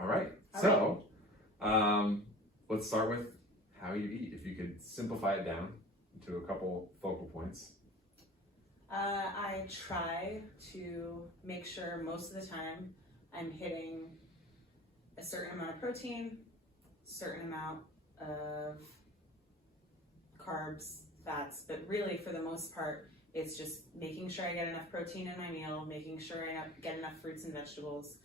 All right. Let's start with how you eat. If you could simplify it down into a couple focal points. I try to make sure most of the time I'm hitting a certain amount of protein, certain amount of carbs, fats, but really for the most part, it's just making sure I get enough protein in my meal, making sure I get enough fruits and vegetables,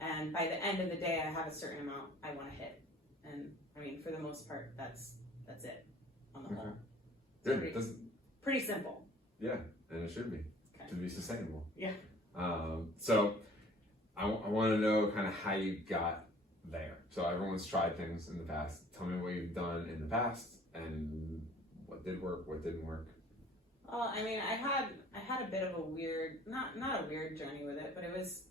and by the end of the day, I have a certain amount I want to hit. And I mean, for the most part, that's it on the whole. Good. Pretty simple. Yeah, and it should be to be sustainable. Yeah. So I want to know kind of how you got there. So everyone's tried things in the past. Tell me what you've done in the past and what did work, what didn't work. Well, I mean, I had a bit of a weird, not a weird journey with it, but it was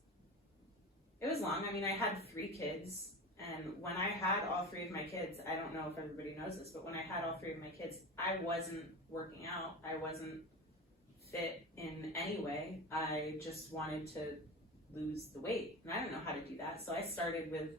long. I mean, I had 3 kids, and when I had all 3 of my kids, I don't know if everybody knows this, but when I had all 3 of my kids, I wasn't working out. I wasn't fit in any way. I just wanted to lose the weight, and I didn't know how to do that. So I started with,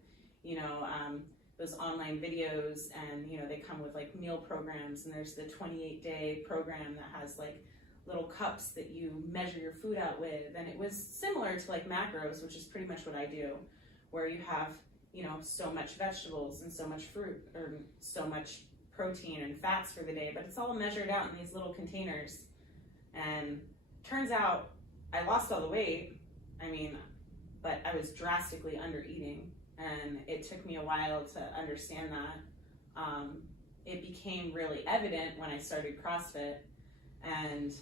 those online videos, and they come with like meal programs, and there's the 28-day program that has like little cups that you measure your food out with, and it was similar to like macros, which is pretty much what I do, where you have so much vegetables and so much fruit or so much protein and fats for the day, but it's all measured out in these little containers. And turns out I lost all the weight, but I was drastically under eating, and it took me a while to understand that. It became really evident when I started CrossFit, and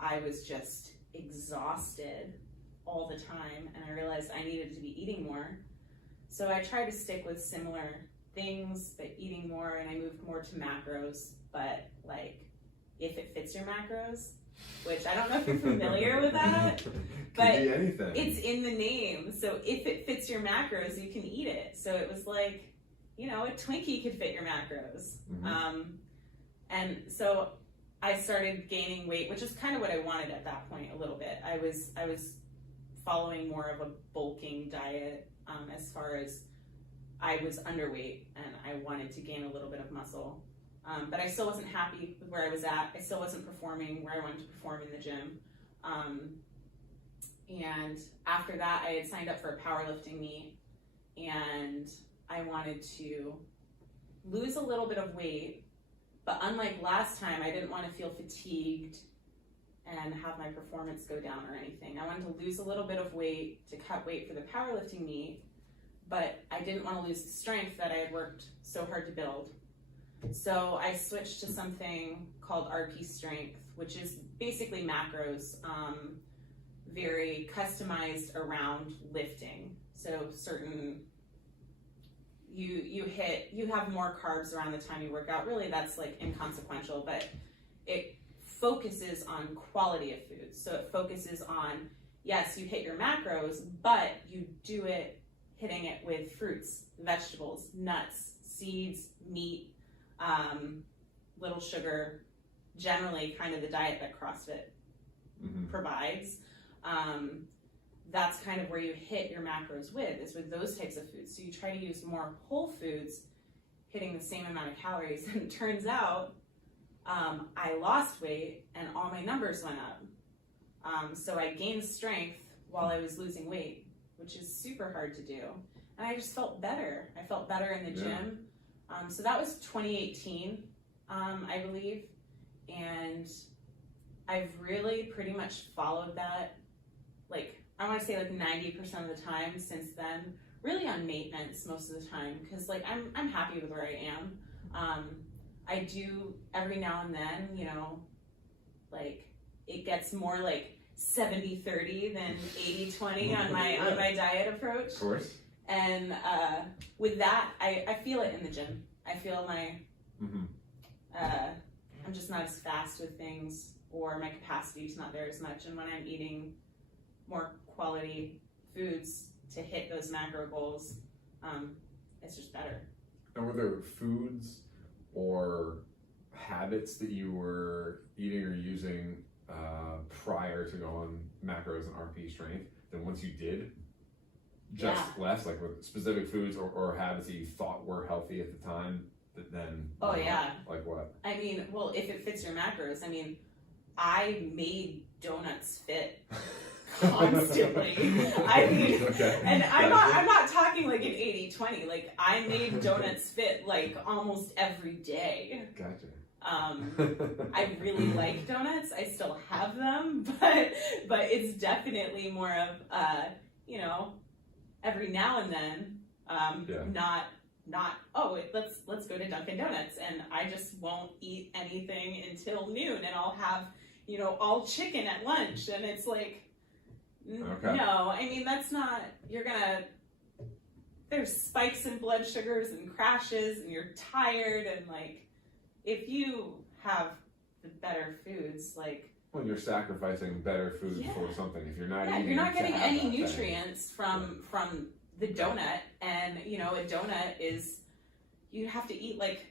I was just exhausted all the time, and I realized I needed to be eating more. So I tried to stick with similar things, but eating more, and I moved more to macros, but like if it fits your macros, which I don't know if you're familiar with that, but it's in the name. So if it fits your macros, you can eat it. So it was like, a Twinkie could fit your macros. Mm-hmm. And so I started gaining weight, which is kind of what I wanted at that point a little bit. I was following more of a bulking diet, as far as I was underweight and I wanted to gain a little bit of muscle. But I still wasn't happy with where I was at. I still wasn't performing where I wanted to perform in the gym. And after that, I had signed up for a powerlifting meet, and I wanted to lose a little bit of weight. But unlike last time, I didn't want to feel fatigued and have my performance go down or anything. I wanted to lose a little bit of weight to cut weight for the powerlifting meet, but I didn't want to lose the strength that I had worked so hard to build. So I switched to something called RP Strength, which is basically macros, very customized around lifting. So you have more carbs around the time you work out. Really, that's like inconsequential, but it focuses on quality of food. So it focuses on, yes, you hit your macros, but you do it hitting it with fruits, vegetables, nuts, seeds, meat, little sugar, generally kind of the diet that CrossFit provides. That's kind of where you hit your macros with, is with those types of foods. So you try to use more whole foods, hitting the same amount of calories. And it turns out I lost weight and all my numbers went up. So I gained strength while I was losing weight, which is super hard to do. And I just felt better. I felt better in the gym. So that was 2018, I believe. And I've really pretty much followed that, I want to say 90% of the time since then, really on maintenance most of the time, because I'm happy with where I am. I do every now and then, it gets more 70-30 than 80-20 on my diet approach. Of course. And with that, I feel it in the gym. I feel I'm just not as fast with things, or my capacity is not there as much. And when I'm eating more quality foods to hit those macro goals, it's just better. And were there foods or habits that you were eating or using prior to going macros and RP strength that once you did, just less, like with specific foods or habits that you thought were healthy at the time, that then like what? I mean, well, if it fits your macros, I mean, I made donuts fit constantly. I mean, and I'm not talking like an 80-20. Like, I made donuts fit like almost every day. Gotcha. I really like donuts. I still have them, but it's definitely more of you know, every now and then, not let's go to Dunkin' Donuts, and I just won't eat anything until noon, and I'll have, you know, all chicken at lunch, and it's like, no, I mean, that's not, there's spikes in blood sugars and crashes, and you're tired, and like, if you have the better foods, like, when you're sacrificing better food for something, if you're not eating, you're not getting any nutrients from the donut, and you know, a donut is, you have to eat like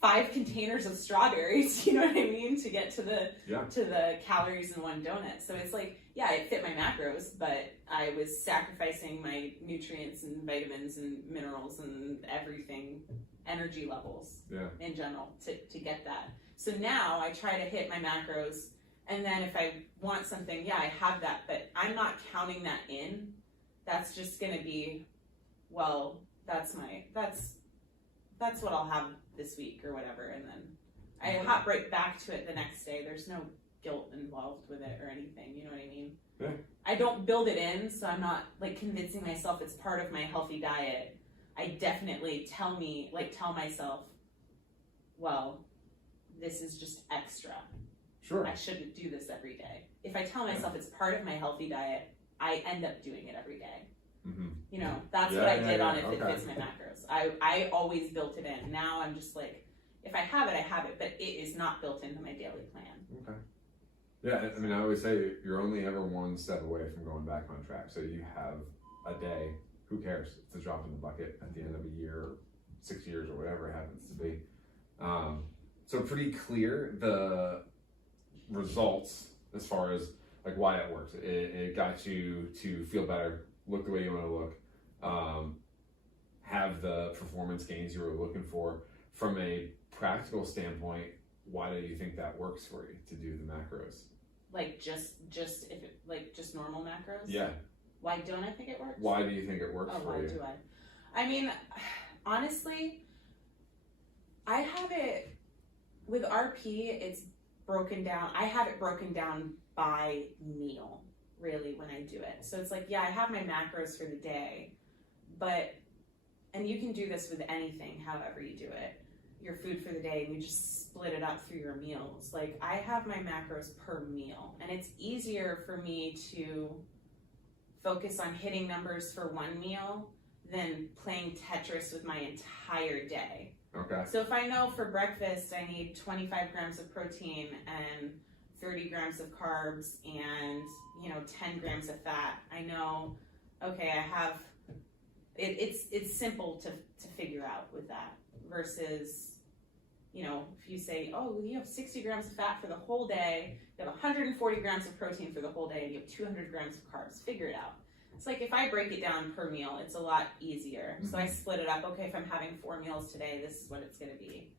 5 containers of strawberries, you know what I mean, to get to the calories in one donut. So it's like, yeah, it fit my macros, but I was sacrificing my nutrients and vitamins and minerals and everything, energy levels in general to get that. So now I try to hit my macros, and then if I want something, I have that, but I'm not counting that in. That's just gonna be, well, that's what I'll have this week or whatever, and then I hop right back to it the next day. There's no guilt involved with it or anything, you know what I mean? Yeah. I don't build it in, so I'm not like convincing myself it's part of my healthy diet. I definitely tell myself, well, this is just extra. Sure. I shouldn't do this every day. If I tell myself it's part of my healthy diet, I end up doing it every day. Mm-hmm. You know, that's what I did on If It Fits My Macros. I always built it in. Now I'm just like, if I have it, I have it, but it is not built into my daily plan. Okay. Yeah, I mean, I always say you're only ever one step away from going back on track. So you have a day, who cares? It's a drop in the bucket at the end of a year, 6 years, or whatever it happens to be. So pretty clear the results as far as like why it works. It got you to feel better, look the way you want to look, have the performance gains you were looking for. From a practical standpoint, why do you think that works for you to do the macros? Like just if it, like just normal macros? Yeah. Why don't I think it works? Why do you think it works for you? Why do I? I mean, honestly, I have it with RP. It's broken down. I have it broken down by meal, really, when I do it. So it's like, I have my macros for the day, and you can do this with anything, however you do it, your food for the day, and you just split it up through your meals. Like, I have my macros per meal, and it's easier for me to focus on hitting numbers for one meal than playing Tetris with my entire day. Okay. So if I know for breakfast I need 25 grams of protein and 30 grams of carbs and 10 grams of fat, I know, okay, I have it's simple to figure out with that, versus if you say, oh, you have 60 grams of fat for the whole day, you have 140 grams of protein for the whole day, and you have 200 grams of carbs, figure it out. It's like, if I break it down per meal, it's a lot easier. So I split it up. Okay, if I'm having 4 meals today, this is what it's going to be.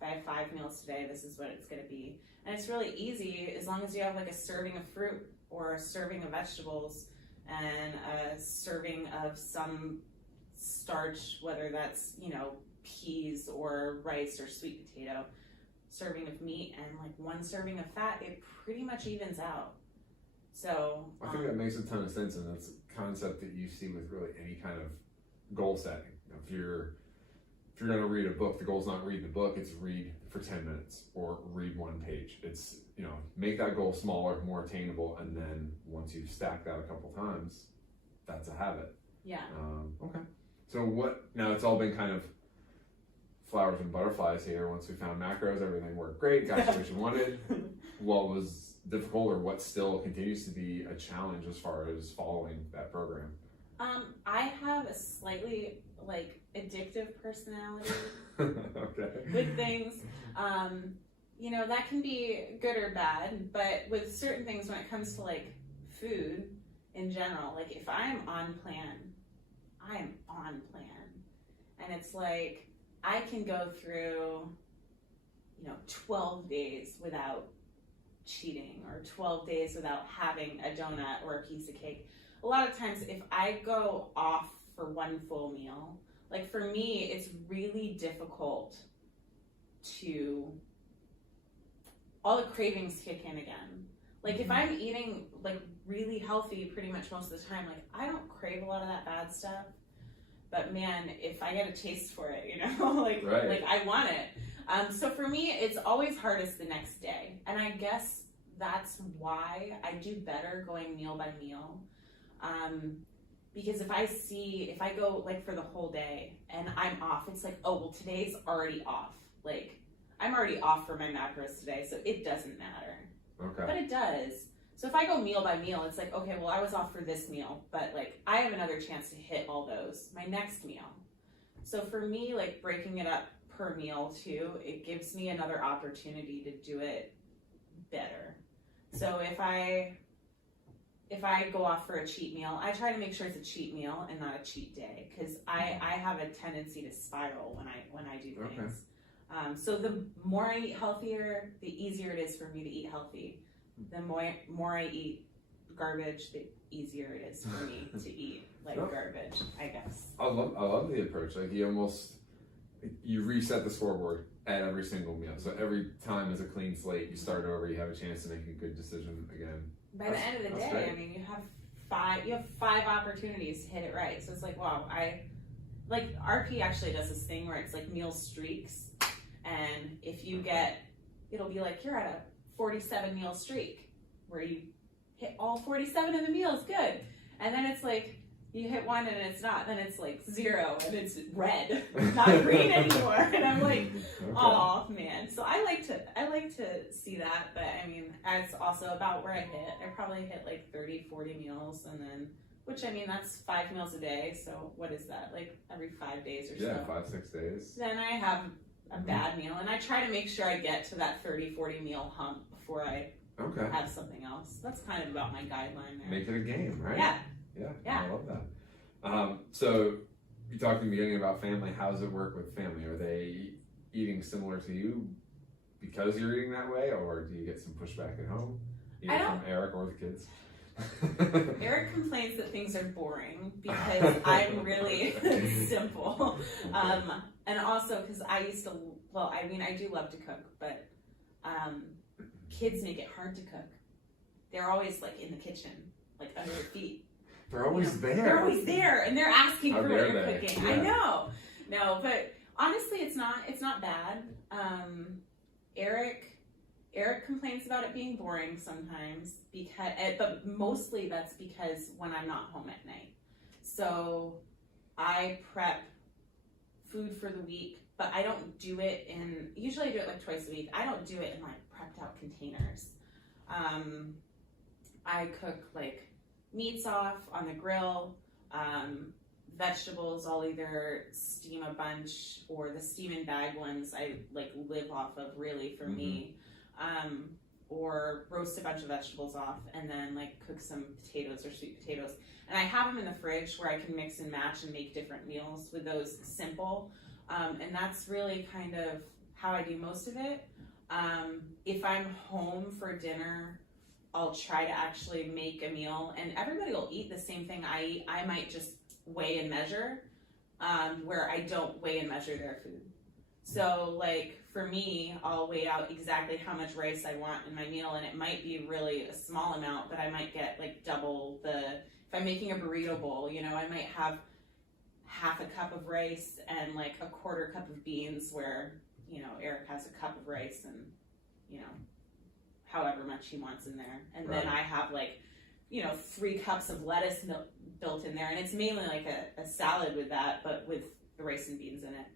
If I have 5 meals today, this is what it's going to be. And it's really easy as long as you have like a serving of fruit or a serving of vegetables and a serving of some starch, whether that's, peas or rice or sweet potato, serving of meat, and like 1 serving of fat, it pretty much evens out. So I think that makes a ton of sense, and that's a concept that you see with really any kind of goal setting. If you're going to read a book, the goal's not read the book, it's read for 10 minutes or read 1 page. It's, make that goal smaller, more attainable, and then once you've stacked that a couple times, that's a habit. Yeah. Okay. So now it's all been kind of flowers and butterflies here. Once we found macros, everything worked great, got you what you wanted. What was difficult, or what still continues to be a challenge as far as following that program? I have a slightly addictive personality okay. with things. That can be good or bad, but with certain things, when it comes to food in general, if I'm on plan, I am on plan. And it's like, I can go through, 12 days without cheating, or 12 days without having a donut or a piece of cake. A lot of times, if I go off for one full meal, like for me, it's really difficult to, all the cravings kick in again. Like if I'm eating like really healthy pretty much most of the time, like I don't crave a lot of that bad stuff. But man, if I get a taste for it, like I want it. So for me, it's always hardest the next day. And I guess that's why I do better going meal by meal. Because if I go like for the whole day and I'm off, it's like, oh, well, today's already off. Like I'm already off for my macros today, so it doesn't matter. Okay. But it does. So if I go meal by meal, it's like, okay, well, I was off for this meal, but like I have another chance to hit all those my next meal. So for me, like breaking it up per meal too, it gives me another opportunity to do it better. So if I go off for a cheat meal, I try to make sure it's a cheat meal and not a cheat day, because I have a tendency to spiral when I do things. So the more I eat healthier, the easier it is for me to eat healthy. The more I eat garbage, the easier it is for me to eat like garbage, I guess. I love the approach. Like you reset the scoreboard at every single meal. So every time is a clean slate. You start over. You have a chance to make a good decision again. By the end of the day, great. I mean, you have five opportunities to hit it right. So it's like, wow, RP actually does this thing where it's like meal streaks. And if you it'll be like you're at a 47 meal streak where you hit all 47 of the meals, good. And then it's like you hit one and it's not, then it's like 0 and it's red, not green anymore. And I'm like, oh man. So I like to see that, but I mean, it's also about where I hit. I probably hit like 30, 40 meals, and then, which I mean, that's 5 meals a day. So what is that? Like every 5 days or so. Yeah, 5-6 days. Then I have a bad meal, and I try to make sure I get to that 30, 40 meal hump before I have something else. That's kind of about my guideline there. Make it a game, right? Yeah. I love that. So you talked in the beginning about family. How does it work with family? Are they eating similar to you because you're eating that way, or do you get some pushback at home? Either from Eric or the kids? Eric complains that things are boring because I'm really simple. And also because I do love to cook, but kids make it hard to cook. They're always like in the kitchen, like under your feet. They're always there. They're always there, and they're asking for what you're cooking. Yeah. I know. No, but honestly, it's not bad. Eric complains about it being boring sometimes, but mostly that's because when I'm not home at night. So I prep food for the week, but I don't do it usually I do it like twice a week. I don't do it in like prepped out containers. I cook like meats off on the grill, vegetables I'll either steam a bunch, or the steam and bag ones I like live off of really for me. Or roast a bunch of vegetables off and then like cook some potatoes or sweet potatoes. And I have them in the fridge where I can mix and match and make different meals with those simple. And that's really kind of how I do most of it. If I'm home for dinner, I'll try to actually make a meal, and everybody will eat the same thing I eat. I might just weigh and measure, where I don't weigh and measure their food. So like for me, I'll weigh out exactly how much rice I want in my meal, and it might be really a small amount, but I might get like double if I'm making a burrito bowl, I might have half a cup of rice and like a quarter cup of beans, where, Eric has a cup of rice and, however much he wants in there. And then I have like, 3 cups of lettuce built in there, and it's mainly like a salad with that, but with the rice and beans in it.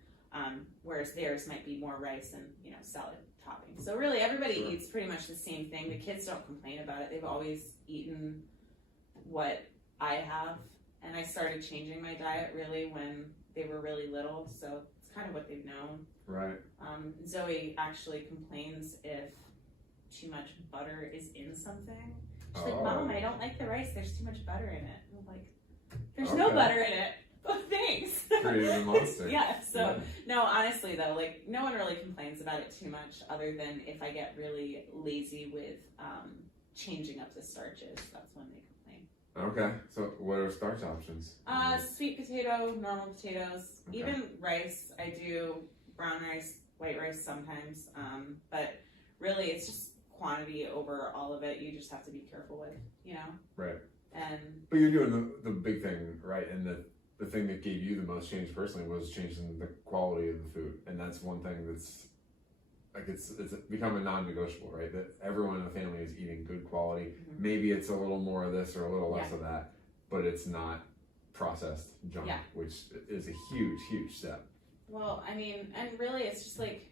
Whereas theirs might be more rice and, salad topping. So really everybody eats pretty much the same thing. The kids don't complain about it. They've always eaten what I have. And I started changing my diet really when they were really little. So it's kind of what they've known. Right. Zoe actually complains if too much butter is in something. She's like, Mom, I don't like the rice. There's too much butter in it. I'm like, there's no butter in it. Oh, thanks. Created a monster. Yeah, so no, honestly though, like no one really complains about it too much other than if I get really lazy with changing up the starches. That's when they complain. Okay, so what are starch options? Sweet potato, normal potatoes, Okay. even rice. I do brown rice, white rice sometimes, but really it's just quantity over all of it. You just have to be careful with, you know? Right. And But you're doing the big thing, right? And the thing that gave you the most change personally was changing the quality of the food. And that's one thing that's like it's become a non-negotiable, right? That everyone in the family is eating good quality. Maybe it's a little more of this or a little less of that, but it's not processed junk, which is a huge, huge step. well, I mean, and really it's just like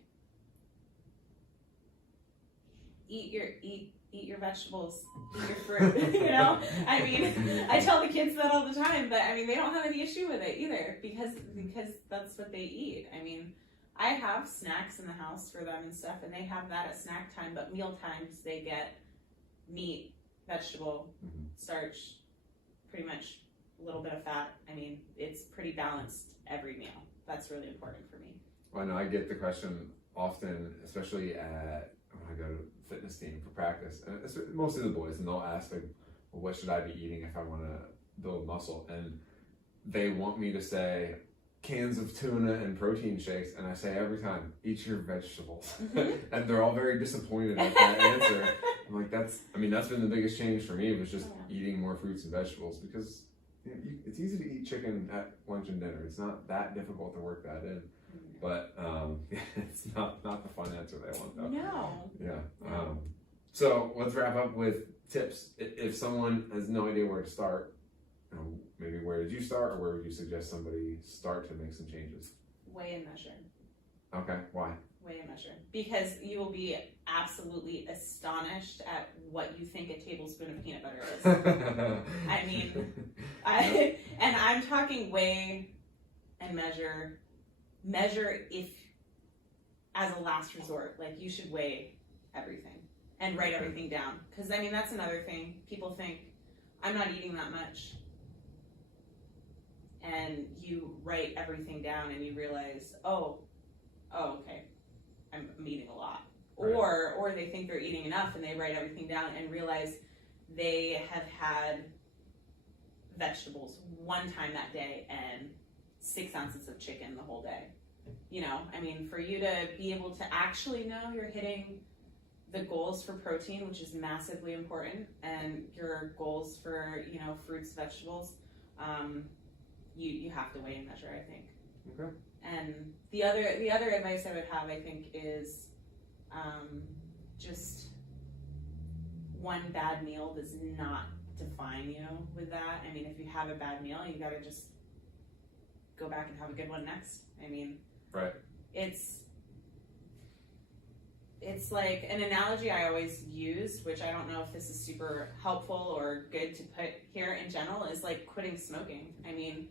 eat your vegetables, eat your fruit, you know? I mean, I tell the kids that all the time, but I mean, they don't have any issue with it either because that's what they eat. I mean, I have snacks in the house for them and stuff, and they have that at snack time, but meal times they get meat, vegetable, starch, pretty much a little bit of fat. I mean, it's pretty balanced every meal. That's really important for me. Well, I know I get the question often, especially when I go to fitness team for practice, and it's mostly the boys, and they'll ask like, well, what should I be eating if I want to build muscle? And they want me to say cans of tuna and protein shakes, and I say every time, eat your vegetables. And they're all very disappointed at that answer. I'm like, that's been the biggest change for me was just eating more fruits and vegetables because it's easy to eat chicken at lunch and dinner. It's not that difficult to work that in. But it's not the fun answer they want though. No. Yeah. So let's wrap up with tips. If someone has no idea where to start, maybe where did you start, or where would you suggest somebody start to make some changes? Weigh and measure. Okay. Why? Weigh and measure. Because you will be absolutely astonished at what you think a tablespoon of peanut butter is. I mean, and I'm talking weigh and measure. Measure if, as a last resort, like you should weigh everything and write everything down. Because I mean, that's another thing. People think, I'm not eating that much. And you write everything down and you realize, oh, okay, I'm eating a lot. Right. Or they think they're eating enough and they write everything down and realize they have had vegetables one time that day and 6 ounces of chicken the whole day. You know, I mean, for you to be able to actually know you're hitting the goals for protein, which is massively important, and your goals for, fruits, vegetables, you have to weigh and measure, I think. Okay. And the other advice I would have, I think, is just one bad meal does not define you with that. I mean, if you have a bad meal, you got to just go back and have a good one next. I mean, right. It's like an analogy I always use, which I don't know if this is super helpful or good to put here in general, is like quitting smoking. I mean,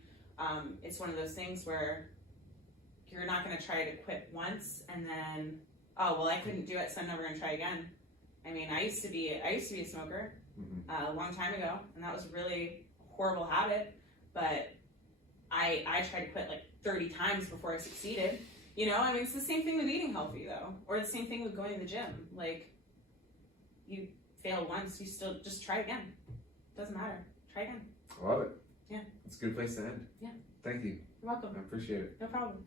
it's one of those things where you're not going to try to quit once and then, oh, well, I couldn't do it, so I'm never going to try again. I mean, I used to be a smoker a long time ago, and that was a really horrible habit, but I tried to quit like 30 times before I succeeded. I mean, it's the same thing with eating healthy, though, or the same thing with going to the gym. Like, you fail once, you still just try again. Doesn't matter. Try again. I love it. Yeah. It's a good place to end. Yeah. Thank you. You're welcome. I appreciate it. No problem.